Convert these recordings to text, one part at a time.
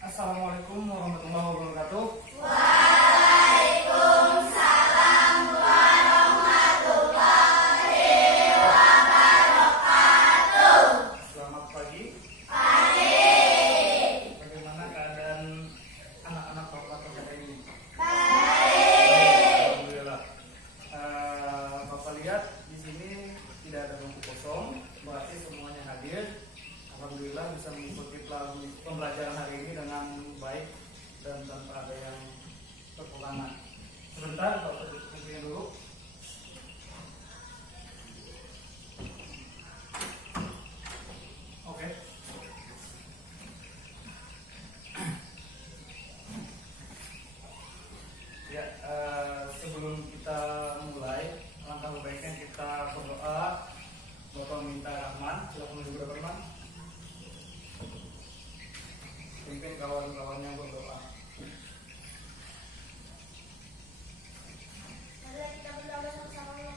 Assalamualaikum warahmatullahi wabarakatuh. Waalaikumsalam warahmatullahi wabarakatuh. Selamat pagi. Pagi. Bagaimana keadaan anak-anak Bapak hari ini? Baik. Alhamdulillah. Bapak lihat di sini tidak ada bangku kosong, berarti semuanya hadir. Alhamdulillah bisa mengikuti pembelajaran hari ini dengan baik dan tanpa ada yang kekurangan. Sebentar, Bapak kumpulin dulu. Oke. Ya, sebelum kita mulai, langkah baiknya kita berdoa. Bapak minta rahmat, silakan duduk Rahman. Pimpin kawan-kawan yang berdoa. Mari kita berdoa bersama-sama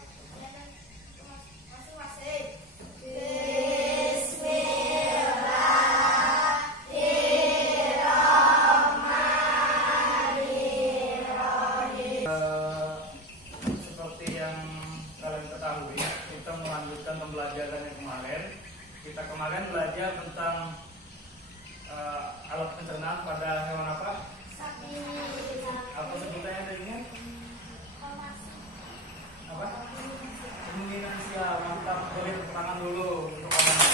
masing-masing. Seperti yang kalian ketahui, kita melanjutkan pembelajaran yang kemarin. Kita kemarin belajar tentang alat pencernaan pada hewan apa? Sapi. Apa sebutannya tadinya? Apa? Ruminansia. Mantap, boleh tepuk tangan dulu untuk orangnya.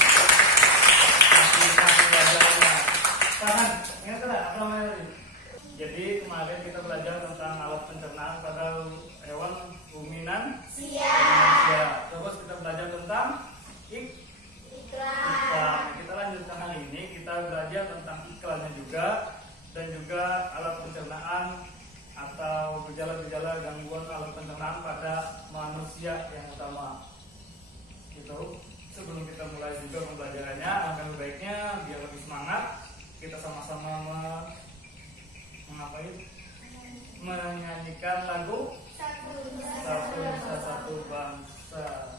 Masih pelajarannya. Tangan, ingat tidak? Apa namanya tadi? Jadi kemarin kita belajar tentang alat pencernaan pada hewan ruminansia. Terus kita belajar tentang iklan. Kita lanjutkan hal ini, kita belajar tentang iklannya juga, dan juga alat pencernaan atau gejala-gejala gangguan alat pencernaan pada manusia yang utama. Gitu. Sebelum kita mulai juga pembelajarannya, akan baiknya biar lebih semangat, kita sama-sama menyanyikan lagu Satu Nusa Satu Bangsa.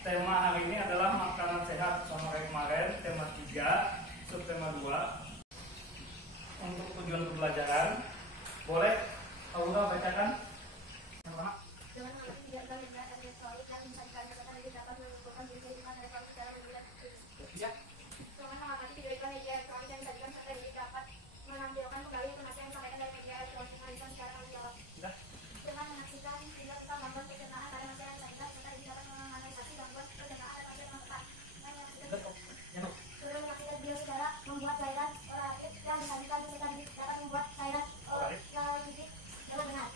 Tema hari ini adalah makanan sehat, sama kayak kemarin, tema 3, subtema 2. Untuk tujuan pembelajaran, boleh Aura bacakan? Yang pertama. Dengan hal ini tidak boleh melihat elektrolit yang bisa dikatakan lebih dapat mengumpulkan kehidupan elektrolit secara membuat Ya. dengan mengamati video iklan media elektronik yang disajikan serta jadi dapat menampilkan kembali informasi yang disampaikan dari media elektronik yang secara tanggung jawab. Sudah. Dengan menyaksikan video tentang gangguan pencernaan pada manusia yang disajikan serta jadi dapat menganalisasi gangguan pencernaan dan hasil yang tepat. Sebelum menyaksikan video saudara membuat cairan oratif yang disajikan serta dapat membuat cairan yang lebih dengan benar.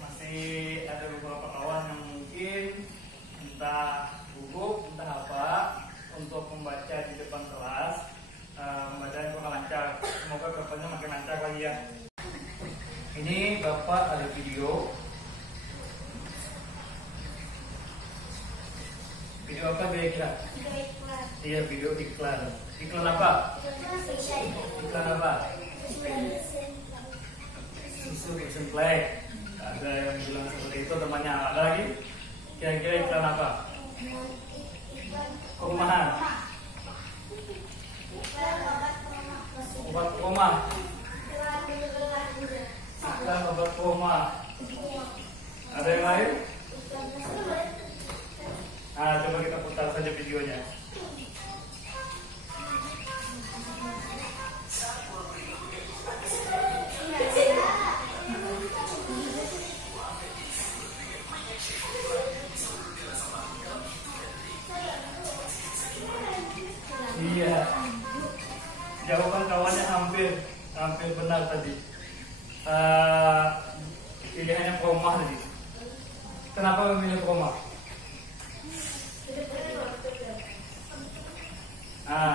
Masih ada beberapa kawan yang mungkin entah gugup, entah apa, untuk membaca di depan kelas. Bacanya kurang lancar. Semoga kedepannya makin lancar lagi ya. Ini Bapak ada video. Video apa kira-kira? Iya, video iklan. Iklan apa? Iklan apa? Susu Vision Play. Ada yang bilang seperti itu temannya. Ada lagi? Kira-kira iklan apa? Perumahan. Obat koma. Iklan obat koma. Ada yang lain? videonya. Iya, jawaban kawannya hampir benar tadi. Pilihannya proma tadi. Kenapa memilih proma?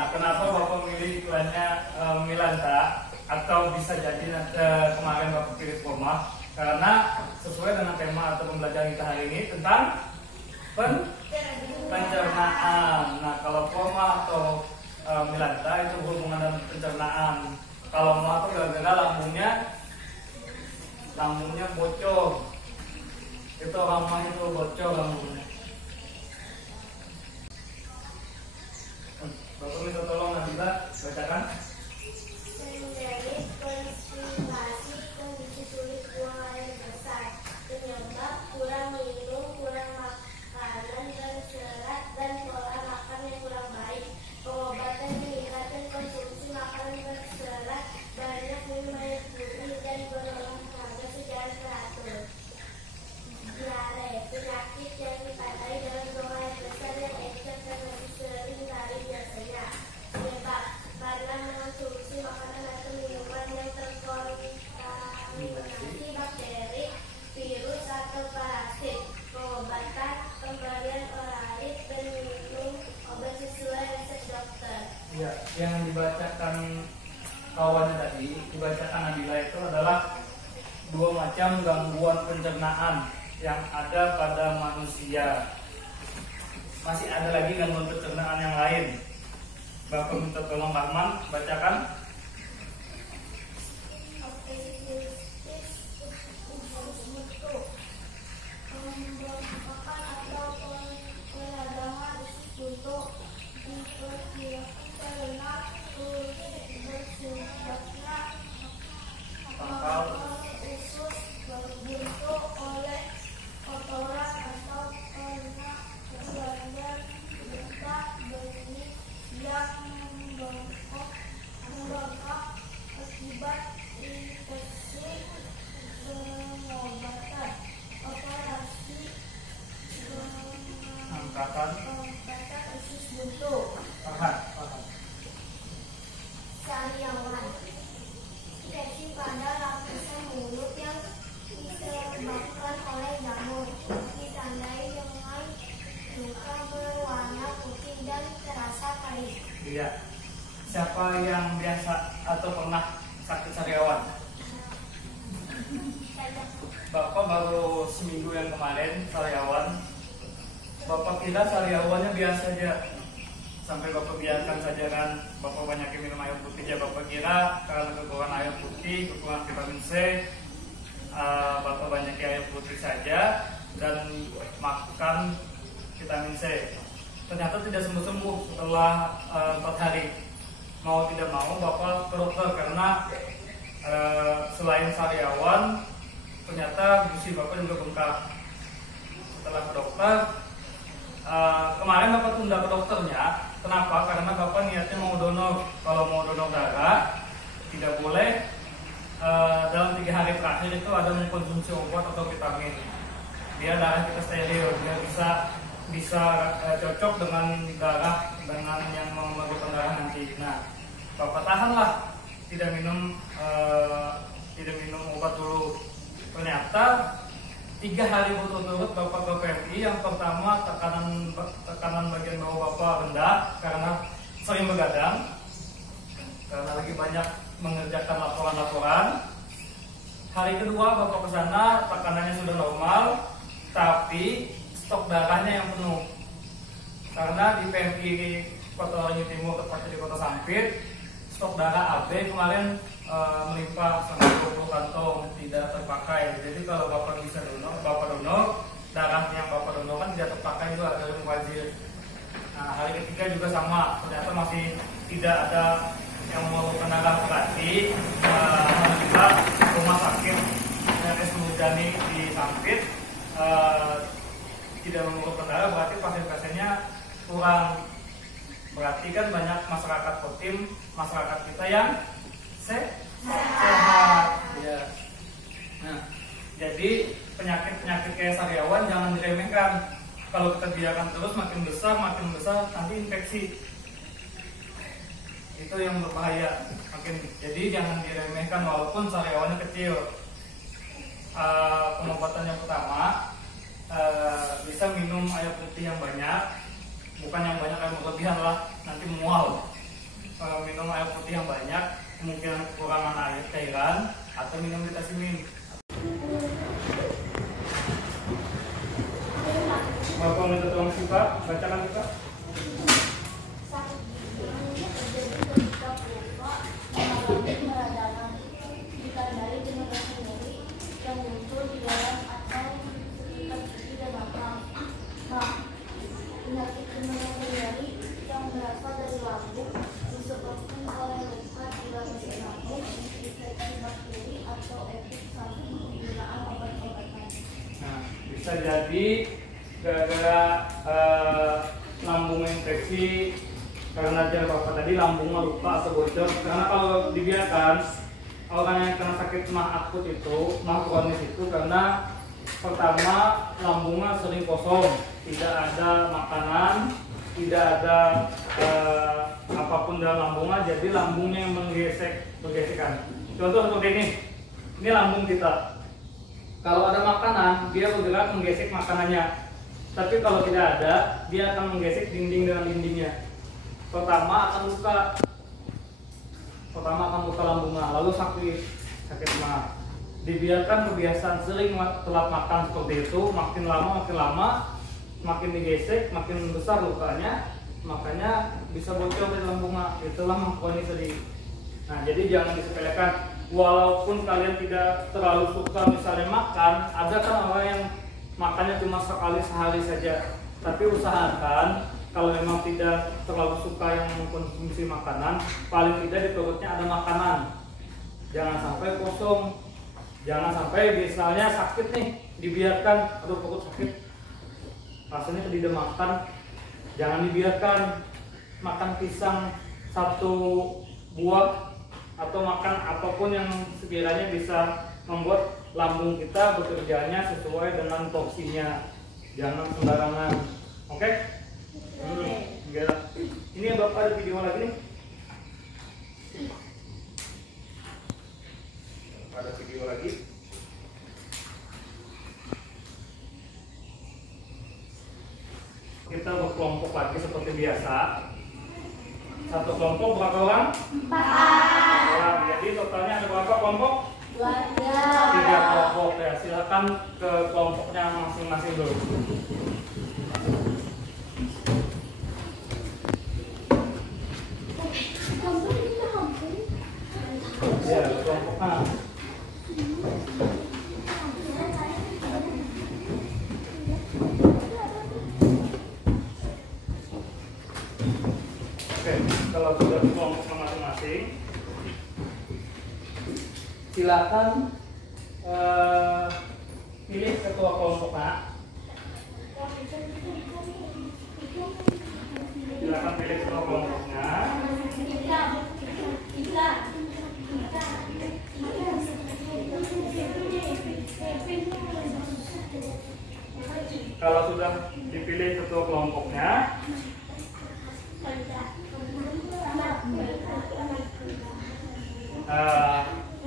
Kenapa Bapak memilih iklannya Milanta atau bisa jadi kemarin Bapak pilih proma? Karena sesuai dengan tema atau pembelajaran kita hari ini tentang pencernaan. Nah, kalau proma atau Milanta itu berhubungan dengan pencernaan. Kalau mau itu gara-gara lambungnya bocor. Itu orang mah itu bocor lambungnya. Bapak minta tolong Nabila bacakan. Menjadi konstipasi, kondisi sulit buang air besar, penyebab kurang minum, kurang makanan berserat, dan pola makan yang kurang baik. Pengobatan meningkatkan konsumsi makanan berserat, banyak minum air putih, dan berolahraga secara teratur. Diare, penyakit yang ditandai dalam buang air besar yang ekses dan lebih sering dari biasanya. Penyebab karena mengonsumsi makanan atau minuman yang terkontaminasi bakteri, virus atau parasit. Pengobatan, pemberian oralit, dan minum obat sesuai resep dokter. Ya, yang dibacakan kawannya tadi, dibacakan Nabila itu adalah dua macam gangguan pencernaan yang ada pada manusia. Masih ada lagi gangguan pencernaan yang lain. Bapak minta tolong Rahman bacakan. Sariawan, infeksi pada lapisan mulut yang disebabkan oleh jamur, ditandai dengan luka berwarna putih dan terasa perih. Iya. Siapa yang biasa atau pernah sakit sariawan? Bapak baru seminggu yang kemarin sariawan. Bapak kira sariawannya biasa aja. Sampai Bapak biarkan saja kan, Bapak banyakin minum air putih ya. Bapak kira karena kekurangan air putih, kekurangan vitamin C, Bapak banyakin air putih saja dan makan vitamin C. Ternyata tidak sembuh-sembuh setelah 4 hari. Mau tidak mau Bapak ke dokter karena selain sariawan, ternyata gusi Bapak juga bengkak. Setelah ke dokter, kemarin Bapak tunda ke dokternya. Kenapa? Karena Bapak niatnya mau donor. Kalau mau donor darah, tidak boleh dalam 3 hari terakhir itu ada mengkonsumsi obat atau vitamin. Biar darah kita steril, biar bisa cocok dengan darah dengan yang memerlukan darah nanti. Nah, Bapak tahanlah, tidak minum obat dulu. Ternyata 3 hari berturut-turut Bapak ke PMI. Yang pertama tekanan bagian bawah Bapak rendah karena sering begadang, karena lagi banyak mengerjakan laporan-laporan. Hari kedua Bapak ke sana, tekanannya sudah normal, tapi stok darahnya yang penuh. Karena di PMI Kota Waringin Timur, tepatnya di Kota Sampit, stok darah AB kemarin melimpah sampai 20 kantong tidak terpakai. Jadi kalau Bapak bisa donor, darah yang Bapak donorkan tidak terpakai itu ada yang wajib. Nah, hari ketiga juga sama, ternyata masih tidak ada yang memerlukan darah. Berarti alhamdulillah rumah sakit RS Nurjani di Sampit tidak memerlukan darah, berarti pasien-pasiennya kurang. Berarti kan banyak masyarakat Kotim, masyarakat kita yang sehat. Ya. Nah, jadi penyakit-penyakit kayak sariawan jangan diremehkan. Kalau kita biarkan terus makin besar nanti infeksi. Itu yang berbahaya. Jadi jangan diremehkan walaupun sariawannya kecil. Pengobatan yang pertama, bisa minum air putih yang banyak, bukan yang banyak air berlebihan lah, nanti mual. Minum air putih yang banyak, kemungkinan kekurangan air cairan, atau minum vitamin. Bapak minta tolong sifat, bacakan kita. Bisa jadi gara-gara lambung infeksi, karena jangan bapak tadi lambungnya luka atau bocor. Karena kalau dibiarkan orang yang kena sakit mah akut itu, mah kronis itu, karena pertama lambungnya sering kosong, tidak ada makanan, tidak ada apapun dalam lambungnya, jadi lambungnya yang bergesekan. Contoh seperti ini lambung kita. Kalau ada makanan, dia bergerak menggesek makanannya. Tapi kalau tidak ada, dia akan menggesek dinding dengan dindingnya. Pertama akan luka lambungnya, lalu sakit mah. Dibiarkan kebiasaan sering telat makan seperti itu, makin lama makin digesek, makin besar lukanya, makanya bisa bocor di lambungnya. Itulah kronis tadi. Nah, jadi jangan disepelekan. Walaupun kalian tidak terlalu suka misalnya makan, ada kan orang yang makannya cuma sehari saja. Tapi usahakan kalau memang tidak terlalu suka yang mengkonsumsi makanan, paling tidak di perutnya ada makanan. Jangan sampai kosong. Jangan sampai misalnya sakit nih, dibiarkan, aduh perut sakit, rasanya tidak makan. Jangan dibiarkan. Makan pisang 1 buah atau makan apapun yang sekiranya bisa membuat lambung kita bekerjanya sesuai dengan porsinya. Jangan sembarangan. Oke? Ini Bapak ada video lagi nih. Ada video lagi. Kita berkelompok lagi seperti biasa. Satu kelompok berapa orang? 4 orang. Jadi totalnya ada berapa kelompok? 3 kelompok ya. Silakan ke kelompoknya masing-masing dulu. Ya, kelompoknya. Kalau sudah kelompok masing-masing, silakan pilih ketua kelompoknya. Silakan pilih ketua kelompoknya. Kalau sudah dipilih ketua kelompoknya,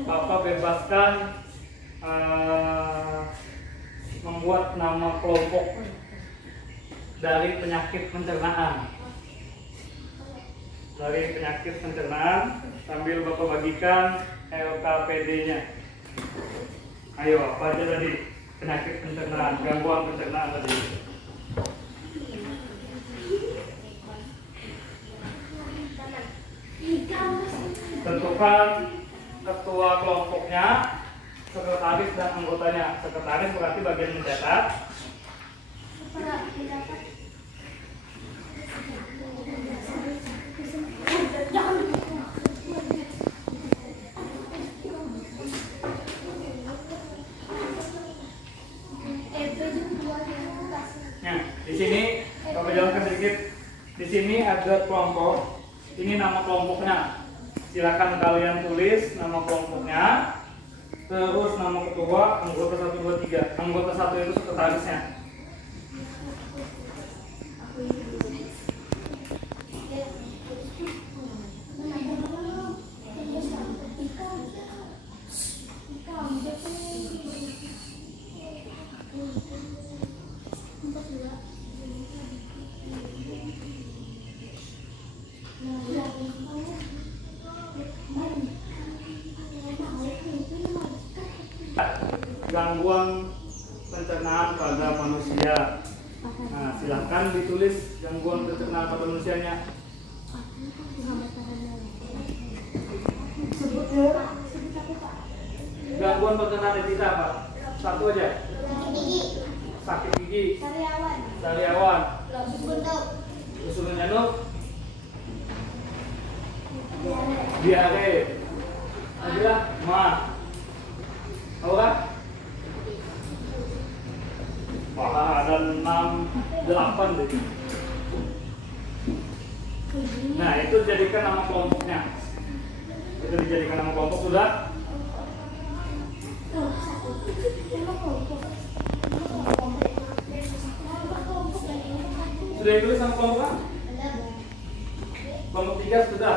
Bapak bebaskan membuat nama kelompok dari penyakit pencernaan. Sambil Bapak bagikan LKPD-nya. Ayo, apa aja tadi penyakit pencernaan, gangguan pencernaan tadi? Tentukan ketua kelompoknya, sekretaris dan anggotanya. Sekretaris berarti bagian mencatat. Nah, di sini Bapak jelaskan sedikit Di sini ada kelompok. Ini nama kelompoknya. Silakan kalian tulis nama kelompoknya. Terus nama ketua, anggota 1, 2, 3. Anggota 1 itu sekretarisnya. Gangguan pencernaan pada manusia. Nah, silahkan ditulis gangguan pencernaan pada manusianya. Gangguan pencernaan di kita apa? Satu aja. Sakit gigi. Sariawan. Usus jantung. Diare. Adalah mah. Tahu kan? Wah, ada 6, 8 deh. Nah, itu jadikan nama kelompoknya. Itu dijadikan nama kelompok sudah. Sudah ditulis nama kelompoknya? Kelompok 3 sudah.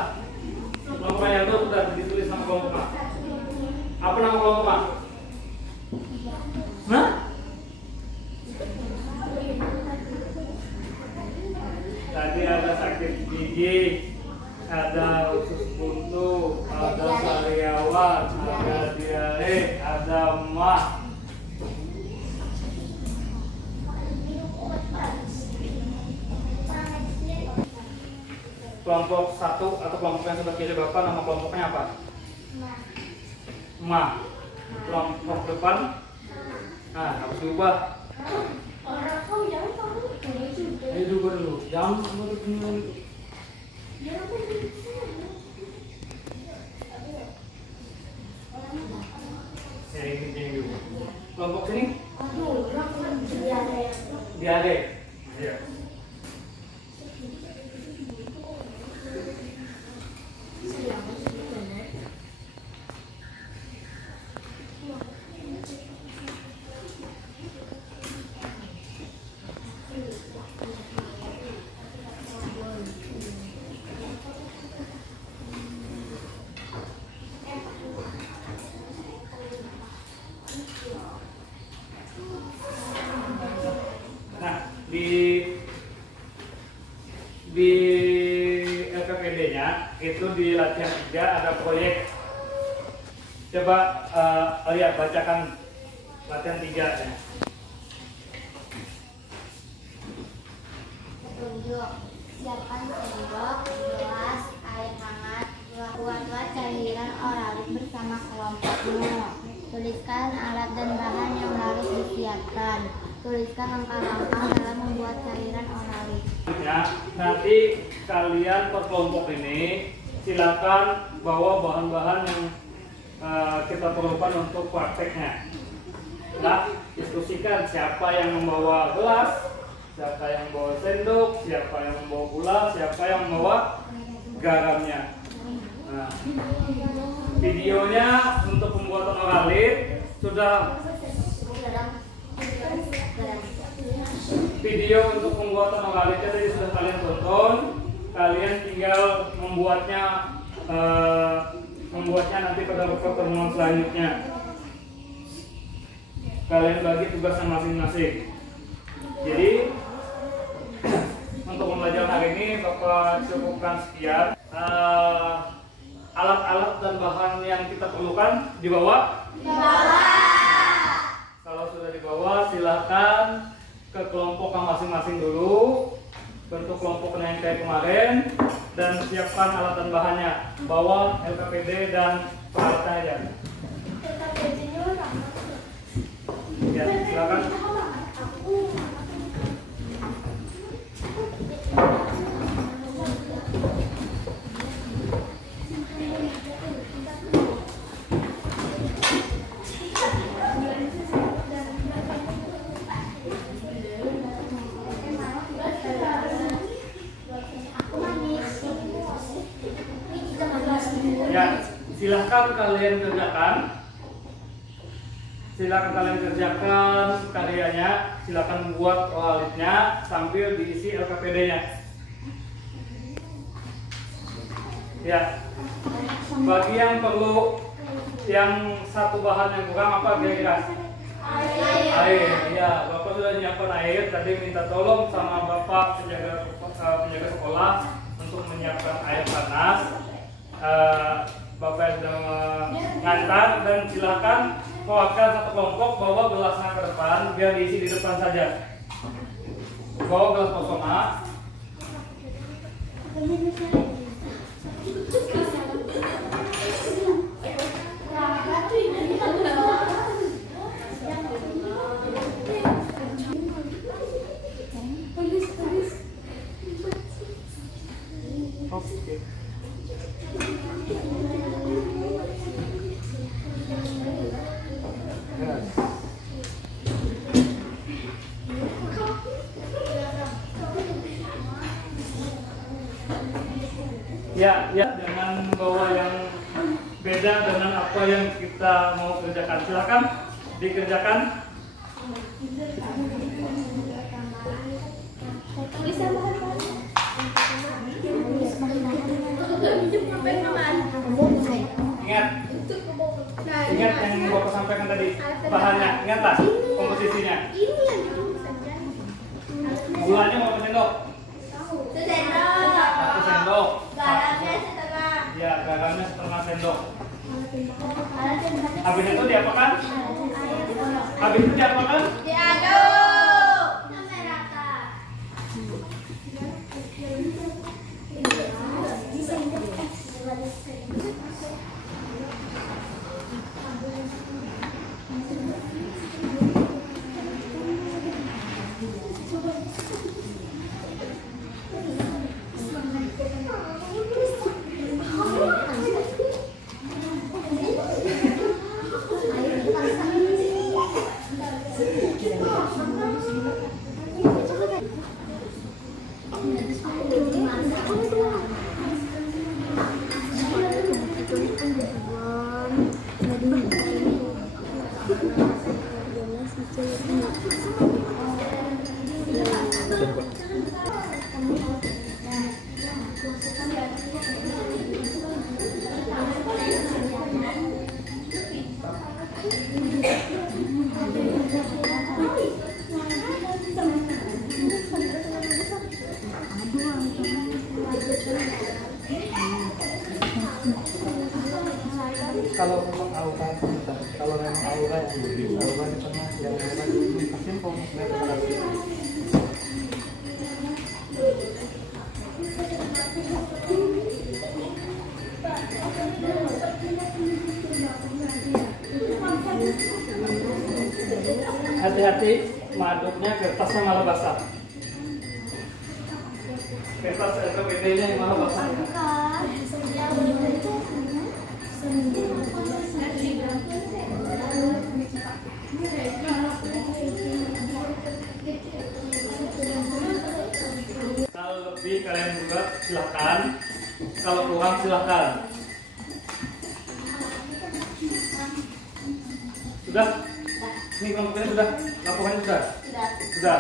Kelompok yang itu sudah ditulis nama kelompoknya. Apa nama kelompoknya? Nah? Tadi ada sakit gigi, ada usus buntu, ada sariawan, ada diare, ada mah. Kelompok 1 atau kelompok yang sudah pilih Bapak, nama kelompoknya apa? Ma. Kelompok depan. Nah, harus diubah. Ayo diubah dulu. Jangan sama dulu. Ya, ini dulu. Kelompok sini? Diare. Iya. Di LPPD-nya itu di latihan 3 ada proyek. Coba lihat, bacakan latihan 3 ya. Petunjuk: siapkan sendok, gelas, air hangat, buat cairan oralit bersama kelompokmu. Tuliskan alat dan bahan yang harus disiapkan. Tuliskan langkah-langkah dalam membuat cairan oralit. Ya, nanti kalian per kelompok ini silakan bawa bahan-bahan yang kita perlukan untuk prakteknya. Nah, diskusikan siapa yang membawa gelas, siapa yang membawa sendok, siapa yang membawa gula, siapa yang membawa garamnya. Nah, videonya untuk pembuatan oralit sudah. Video untuk pembuatan oralitnya tadi sudah kalian tonton. Kalian tinggal membuatnya nanti pada pertemuan selanjutnya. Kalian bagi tugasnya masing-masing. Jadi untuk pembelajaran hari ini Bapak cukupkan sekian. Alat-alat dan bahan yang kita perlukan dibawa? Kalau sudah dibawa, silakan ke kelompok masing-masing dulu, bentuk kelompoknya yang kayak kemarin, dan siapkan alat dan bahannya. Bawa LKPD dan peralatannya. Ya, silakan. Silakan kalian kerjakan. Silakan kalian kerjakan karyanya. Silakan buat walidnya sambil diisi LKPD-nya. Ya. Bagi yang perlu yang satu bahan yang kurang apa kira-kira? Air. Ya, Bapak sudah menyiapkan air. Tadi minta tolong sama Bapak penjaga sekolah untuk menyiapkan air panas. Bapak sudah mengantar dan silakan mewakilkan satu kelompok bawa gelasnya ke depan biar diisi di depan saja. Bawa gelas kosong A. Oke. Ya, dengan bawa yang beda dengan apa yang kita mau kerjakan. Silakan dikerjakan. Ingat yang Bapak sampaikan tadi, bahannya, ingat tak komposisinya? Gulanya berapa sendok? 1 sendok. 1 sendok. Garamnya setengah. Ya, garamnya setengah sendok. Habis itu diapakan? Habis itu diapakan? Diaduk sampai rata. Kalau memang aura sebentar, kalau memang aura yang lebih aura di tengah yang memang pasti fokusnya kepada hati-hati maduknya kertasnya malah basah. Kertas LKPD-nya yang malah basah. Kalau lebih kalian buat silakan, kalau kurang silakan. Sudah? Ini kelompoknya sudah? Laporannya sudah? Sudah.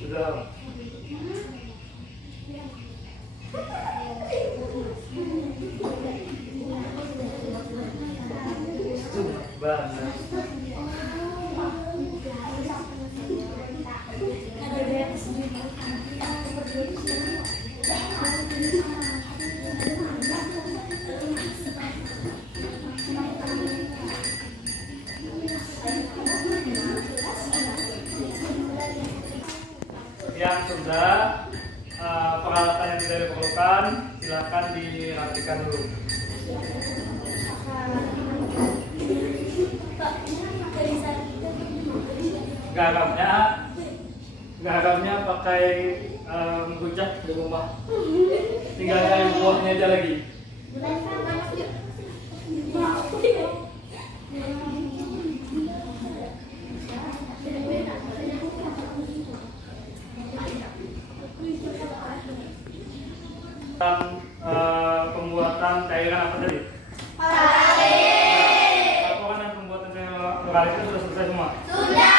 Sudah. Banyak. tidak diperlukan, silakan dirapikan dulu. Garamnya pakai rujak di rumah. Tinggal cari buahnya aja lagi. Pembuatan cairan apa tadi? Laporan dan pembuatan cairan itu sudah selesai semua? Sudah.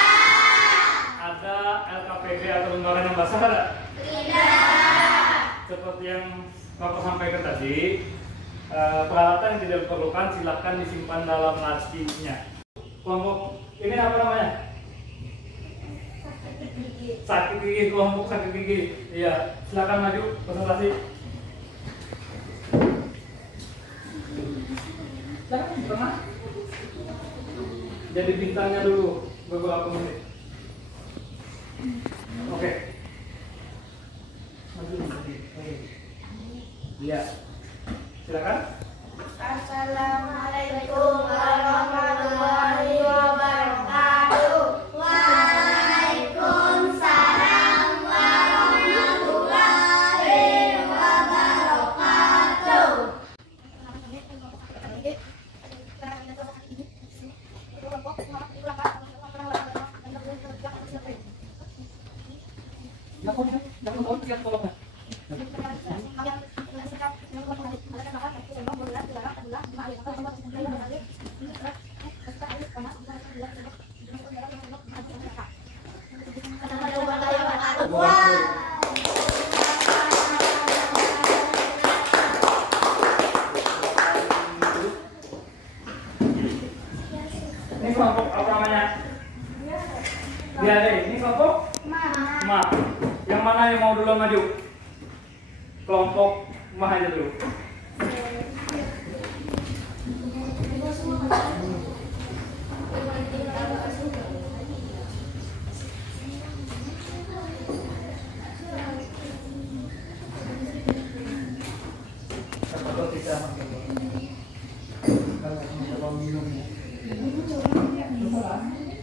Ada LKPD atau lembaran yang basah ada? Tidak. Seperti yang Bapak sampaikan tadi, peralatan yang tidak diperlukan silakan disimpan dalam lacinya. Kelompok ini apa namanya? Sakit gigi, kelompok sakit gigi. Iya, silakan maju presentasi. Tengah. Jadi bintangnya dulu beberapa menit. Oke. Iya. Silakan. Assalamualaikum warahmatullahi wabarakatuh. Waalaikumsalam warahmatullahi wabarakatuh. Ini kelompok apa namanya? Diare. Ini kelompok Ma. Yang mana yang mau dulu maju? Kelompok Ma aja dulu.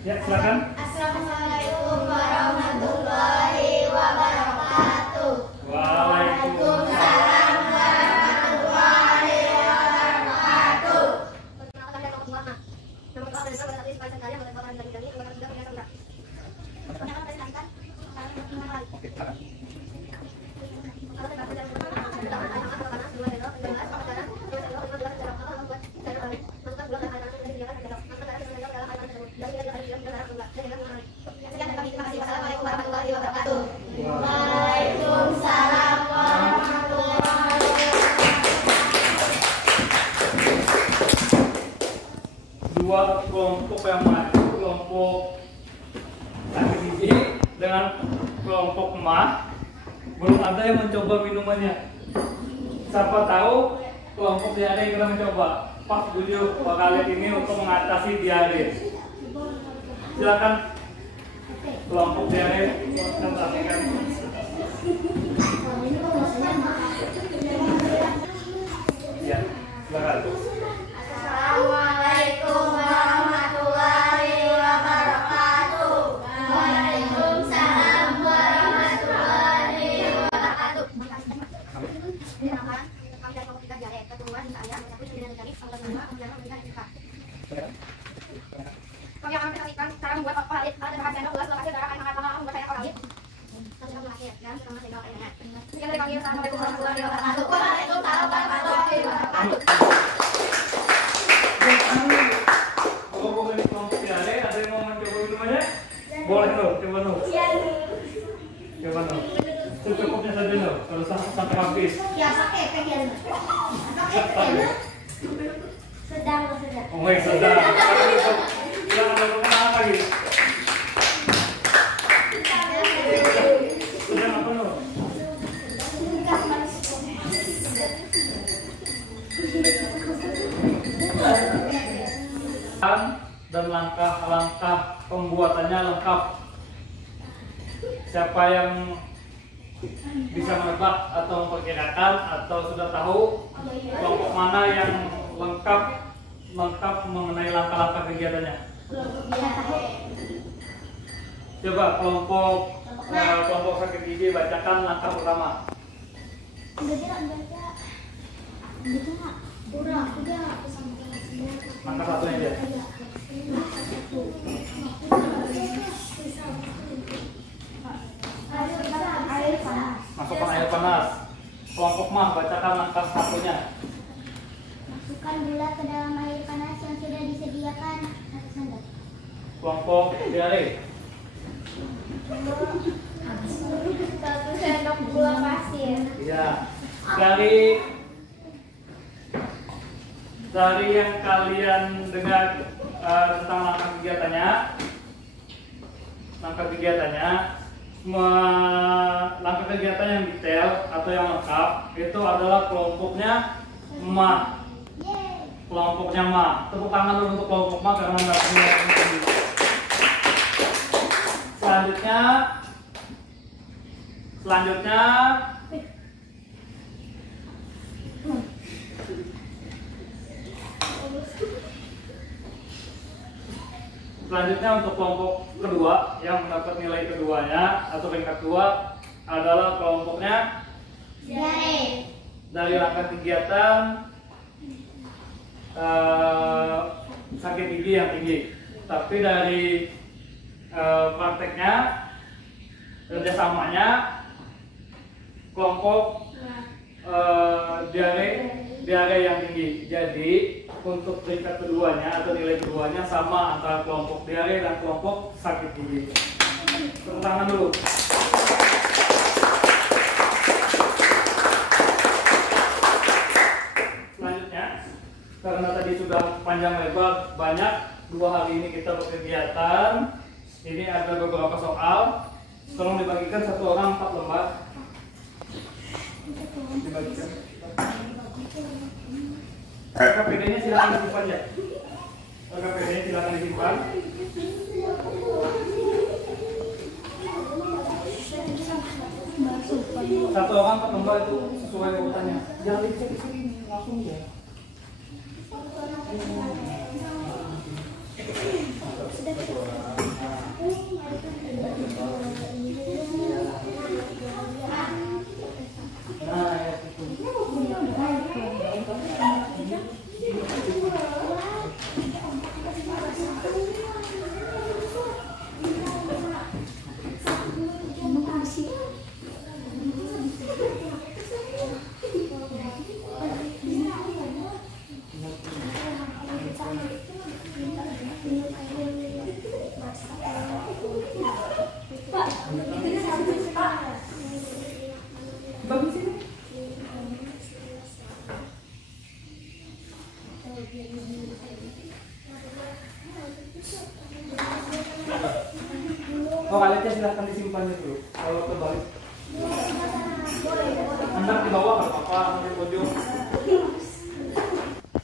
Ya, silakan. Assalamualaikum warahmatullahi wabarakatuh. Waalaikumsalam warahmatullahi wabarakatuh. Waalaikumsalam warahmatullahi Dua kelompok yang maju, kelompok sakit gigi dengan kelompok Ma, belum ada yang mencoba minumannya. Siapa tahu kelompok diare yang kita mencoba. Pak Bulio kali ini untuk mengatasi diare. Silakan kelompok diare presentasikan. Ya, silakan. Assalamualaikum warahmatullahi wabarakatuh. Waalaikumsalam warahmatullahi wabarakatuh. Kami akan mempresentasikan cara membuat alkohol halid. Ada bahan sendok gelas lokasi darah air hangat lama membuat air halid. Sekian dari kami. Assalamualaikum warahmatullahi wabarakatuh. Waalaikumsalam warahmatullahi wabarakatuh. Kelompok dari kelompok diare ada yang mau mencoba minumannya? Boleh loh, coba loh. Coba loh. Secukupnya saja loh, kalau sampai habis. Ya, pakai kayak sedang. Oh, baik, sedang. Jangan ada kemana lagi. Sedang apa loh? Dan langkah-langkah pembuatannya lengkap. Siapa yang bisa menebak atau memperkirakan atau sudah tahu kelompok mana yang lengkap mengenai langkah-langkah kegiatannya? Coba kelompok sakit gigi bacakan langkah pertama. Langkah satu aja. Masukkan air panas. Kelompok mah bacakan langkah satunya. Masukkan gula ke dalam air panas yang sudah disediakan. Kelompok diare. 1 sendok gula pasir. Ya. Dari yang kalian dengar tentang langkah kegiatannya, langkah kegiatan yang detail atau yang lengkap itu adalah kelompoknya ma. Kelompoknya ma. Tepuk tangan dulu untuk kelompok ma karena nggak punya. Selanjutnya untuk kelompok kedua yang mendapat nilai keduanya atau peringkat 2 adalah kelompoknya Diare. dari langkah kegiatan sakit gigi yang tinggi, tapi dari prakteknya kerjasamanya kelompok diare yang tinggi. Jadi untuk peringkat keduanya atau nilai keduanya sama antara kelompok diare dan kelompok sakit gigi. Tepuk tangan dulu. Selanjutnya, karena tadi sudah panjang lebar banyak, 2 hari ini kita berkegiatan. Ini ada beberapa soal. Tolong dibagikan satu orang 4 lembar. Dibagikan. KPD-nya silakan disimpan ya. KPD-nya silakan disimpan. Satu orang 4 lembar itu sesuai urutannya. Jangan dicek di sini langsung ya. Nah, ya itu. Oh, alatnya silahkan disimpan dulu. Kalau terbalik, Anda di bawah nggak apa-apa, di pojok.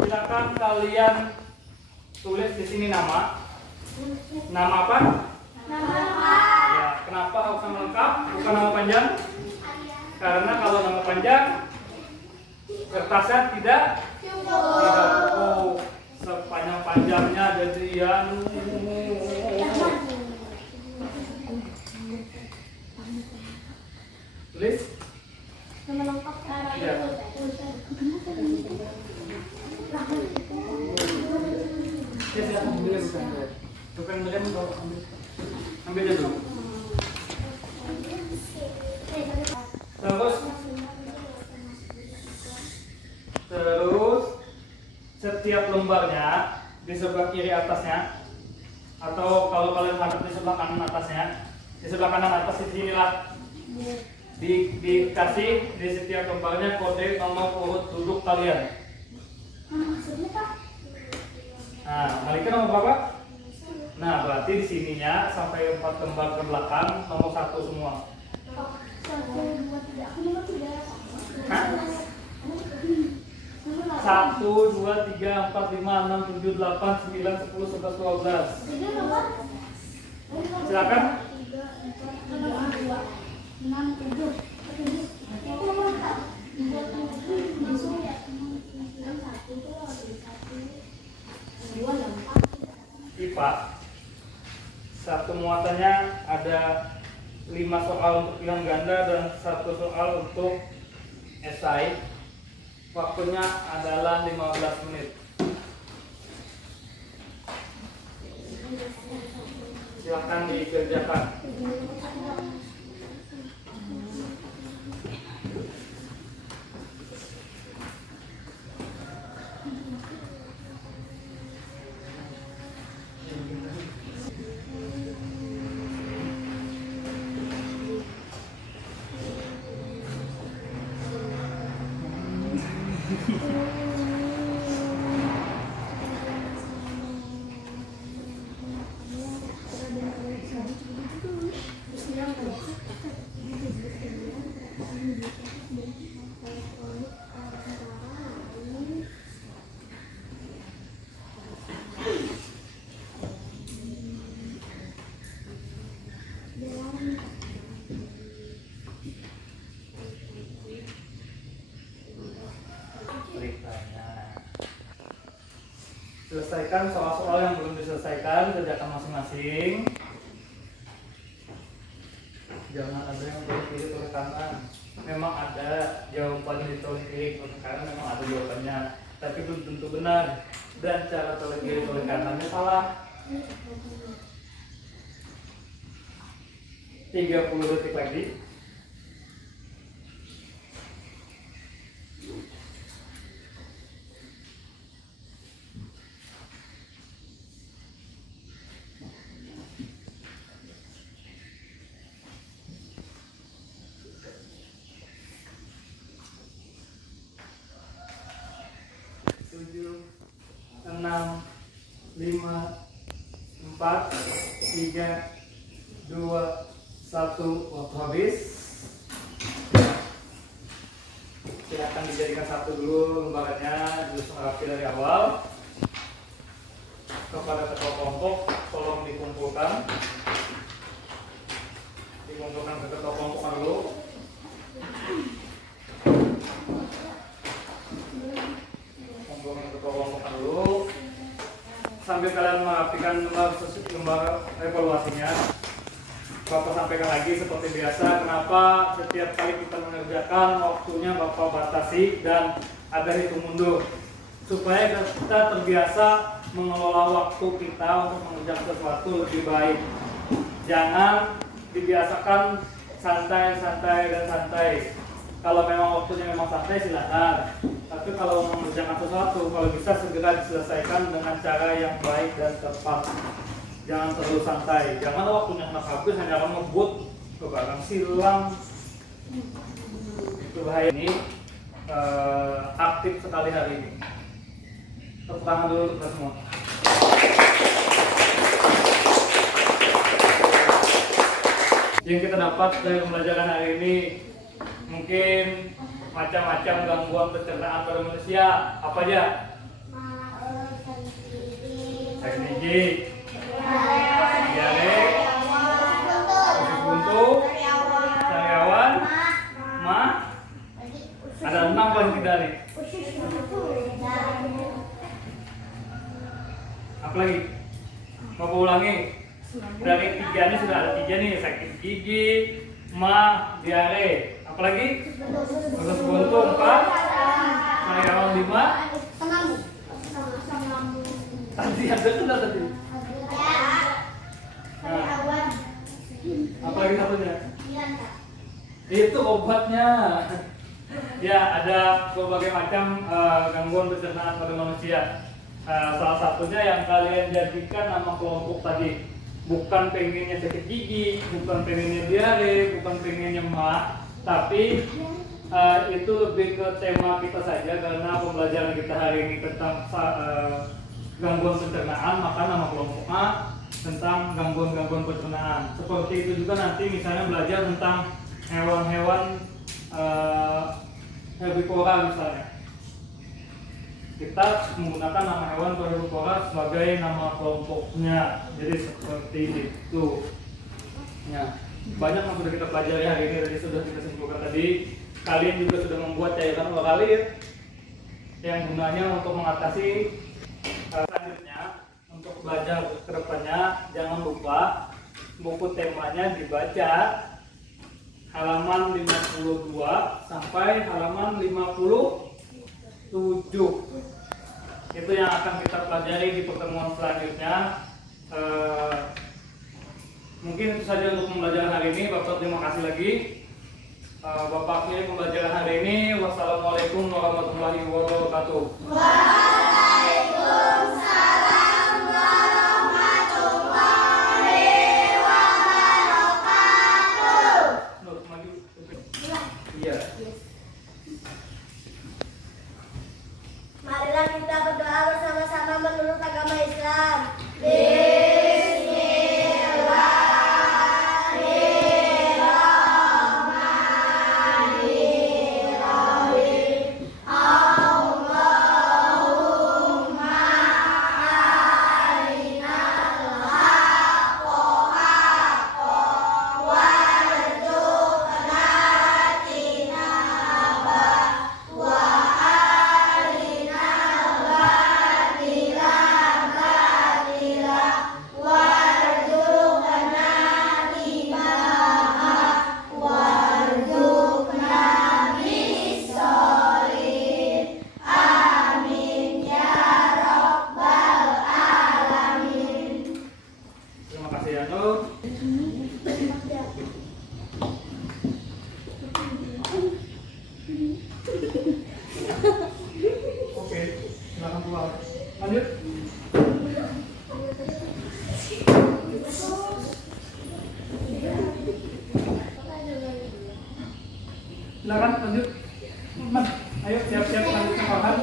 Silakan kalian tulis di sini nama. Nama apa? Ya, kenapa harus nama lengkap, bukan nama panjang? Karena kalau nama panjang, kertasnya tidak cukup. Sepanjang-panjangnya jadian. Tulis. Nama lengkap Ya. Ya, silakan ambil bukan. Bukan kalau ambil dulu. Terus setiap lembarnya di sebelah kiri atasnya, atau kalau kalian hadap di sebelah kanan atasnya, di sebelah kanan atas di sinilah dikasih di setiap lembarnya kode nomor urut duduk kalian. Nah, balikan nomor berapa? Nah, berarti di sininya sampai 4 lembar ke belakang nomor 1 semua. 1, 2, 3, 4, 5, 6, 7, 8, 9, 10, 11, 12. Silakan. IPA satu muatannya ada 5 soal untuk pilihan ganda dan 1 soal untuk esai. Waktunya adalah 15 menit. Silakan dikerjakan. Selesaikan soal-soal yang belum diselesaikan, kerjakan masing-masing. Jangan ada yang tulis kiri tulis kanan. Memang ada jawaban di tulis kiri tulis kanan, memang ada jawabannya, tapi belum tentu benar. Dan cara tulis kiri tulis kanannya salah. 30 detik lagi. Enam, 5, 4, 3, 2, 1, waktu habis. Silakan dijadikan satu dulu lembarannya, terus rapi dari awal. Kepada ketua kelompok, tolong dikumpulkan ke ketua kelompok dulu. Sambil kalian merapikan lembar evaluasinya, Bapak sampaikan lagi seperti biasa, kenapa setiap kali kita mengerjakan waktunya Bapak batasi dan ada hitung mundur, supaya kita terbiasa mengelola waktu kita untuk mengerjakan sesuatu lebih baik. Jangan dibiasakan santai dan santai. Kalau memang waktunya memang santai silakan. Tapi kalau mengerjakan sesuatu, kalau bisa segera diselesaikan dengan cara yang baik dan tepat. Jangan terlalu santai. Jangan waktunya habis hanya akan ngebut ke barang silang. Itu bahaya. Ini aktif sekali hari ini. Tepuk tangan dulu untuk kita semua. Yang kita dapat dari pembelajaran hari ini mungkin macam-macam gangguan pencernaan pada manusia. Apa aja? Sakit gigi, diare, usus buntu, sariawan, mah. Ada 6 paling tidak nih. Apa lagi? Mau ulangi? Dari 3 ini sudah ada 3 nih, sakit gigi, mah, diare. Apalagi? Usus buntu 4, sariawan 5. Tadi ada sudah tadi. Nah, apalagi satunya? Itu obatnya. Ya, ada berbagai macam gangguan pencernaan pada manusia. Salah satunya yang kalian jadikan nama kelompok tadi. Bukan pengennya sakit gigi, bukan pengennya diare, bukan pengennya mah, tapi itu lebih ke tema kita saja karena pembelajaran kita hari ini tentang gangguan pencernaan, maka nama kelompok A tentang gangguan-gangguan pencernaan. Seperti itu juga nanti misalnya belajar tentang hewan-hewan herbivora misalnya. Kita menggunakan nama hewan herbivora sebagai nama kelompoknya. Jadi seperti itu. Ya, banyak yang sudah kita pelajari hari ini, tadi sudah kita simpulkan tadi. kalian juga sudah membuat cairan oralit yang gunanya untuk mengatasi. Selanjutnya, untuk belajar ke depannya, jangan lupa buku temanya dibaca halaman 52 sampai halaman 57. Itu yang akan kita pelajari di pertemuan selanjutnya. Mungkin itu saja untuk pembelajaran hari ini. Bapak terima kasih lagi. Bapak akhiri pembelajaran hari ini. Wassalamualaikum warahmatullahi wabarakatuh. Waalaikumsalam warahmatullahi wabarakatuh. Nur, maju. Iya. Marilah kita berdoa bersama-sama menurut agama Islam. Terima kasih ya Nur. Oke, silakan keluar. Lanjut. Silakan lanjut. Mas, ayo siap-siap lanjut ke Farhan.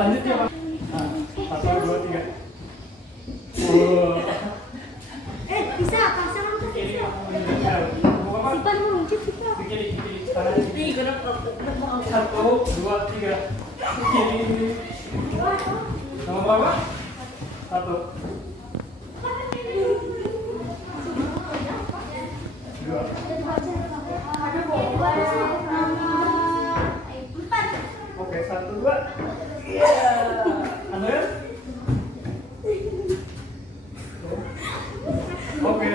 Lanjut ya Pak. Nah, 1, 2, 3. Oh. Bisa pasang apa? Ini mau apa? Simpan meluncur kita. Kiri, kanan, kiri. 1, 2, 3. Kiri. Nomor berapa? 1. 2. Oke, 1, 2. Iya. Andreas? Oke.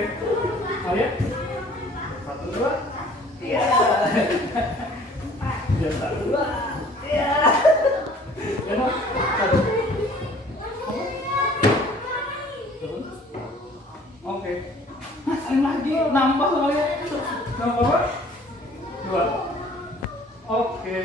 Ayo. 1, 2. Iya. Ya, 1, 2. Iya. Emang 1. Oke. Masih lagi nambah soalnya. Nambah apa? 2. Oke.